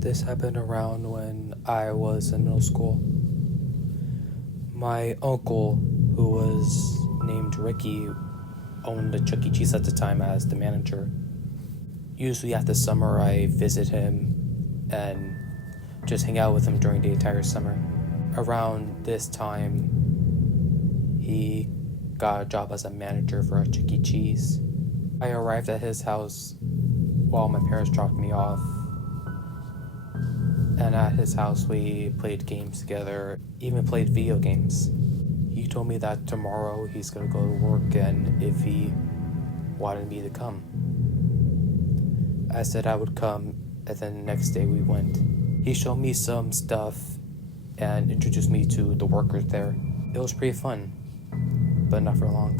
This happened around when I was in middle school. My uncle, who was named Ricky, owned a Chuck E. Cheese at the time as the manager. Usually after summer, I visit him and just hang out with him during the entire summer. Around this time, he got a job as a manager for a Chuck E. Cheese. I arrived at his house while my parents dropped me off. And at his house, we played games together, even played video games. He told me that tomorrow he's gonna go to work and if he wanted me to come. I said I would come, and then the next day we went. He showed me some stuff and introduced me to the workers there. It was pretty fun, but not for long.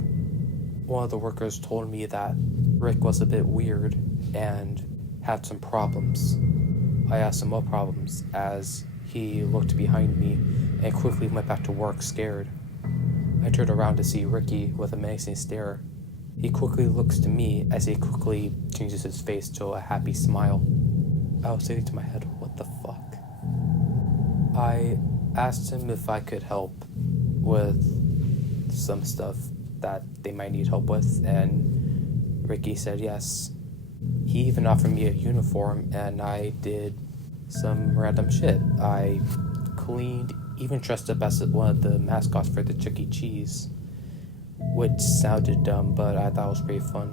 One of the workers told me that Rick was a bit weird and had some problems. I asked him what problems, as he looked behind me and quickly went back to work scared. I turned around to see Ricky with a menacing stare. He quickly looks to me as he quickly changes his face to a happy smile. I was thinking to my head, what the fuck? I asked him if I could help with some stuff that they might need help with, and Ricky said yes. He even offered me a uniform, and I did some random shit. I cleaned, even dressed up as one of the mascots for the Chuck E. Cheese, which sounded dumb, but I thought it was pretty fun.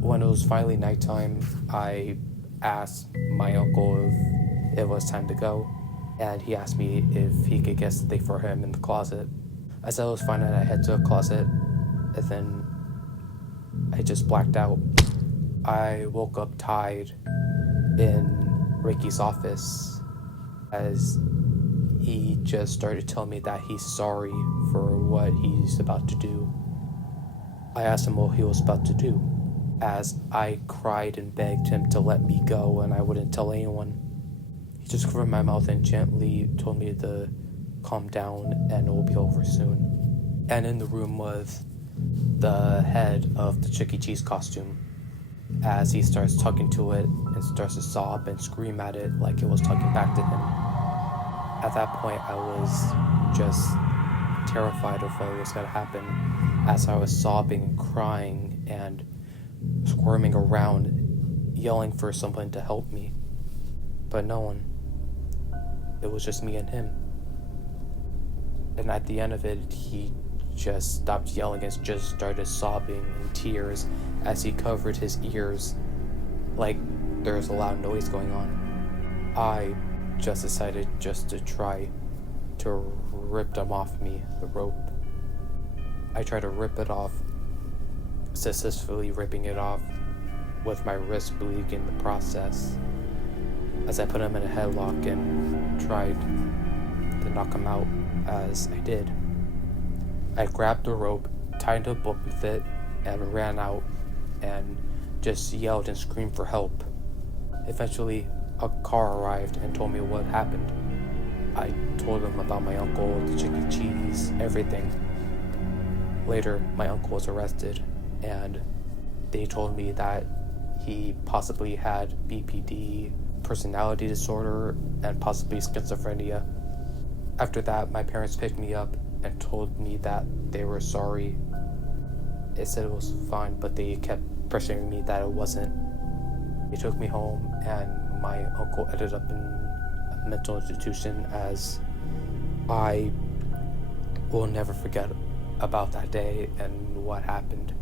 When it was finally nighttime, I asked my uncle if it was time to go, and he asked me if he could get something for him in the closet. I said it was fine, and I head to the closet, and then I just blacked out. I woke up tied in Ricky's office as he just started telling me that he's sorry for what he's about to do. I asked him what he was about to do, as I cried and begged him to let me go and I wouldn't tell anyone. He just covered my mouth and gently told me to calm down and it will be over soon. And in the room was the head of the Chuck E. Cheese costume, as he starts talking to it and starts to sob and scream at it like it was talking back to him. At that point, I was just terrified of what was going to happen, as I was sobbing and crying and squirming around, yelling for someone to help me. But no one. It was just me and him. And at the end of it, he just stopped yelling and just started sobbing in tears as he covered his ears like there's a loud noise going on. I just decided just to try to rip them off me, the rope. I tried to rip it off, successfully ripping it off with my wrist bleeding in the process, as I put him in a headlock and tried to knock him out as I did. I grabbed the rope, tied a book with it, and ran out and just yelled and screamed for help. Eventually, a car arrived and told me what happened. I told them about my uncle, the Chuck E. Cheese, everything. Later, my uncle was arrested, and they told me that he possibly had BPD, personality disorder, and possibly schizophrenia. After that, my parents picked me up and told me that they were sorry. They said it was fine, but they kept pressuring me that it wasn't. They took me home, and my uncle ended up in a mental institution, as I will never forget about that day and what happened.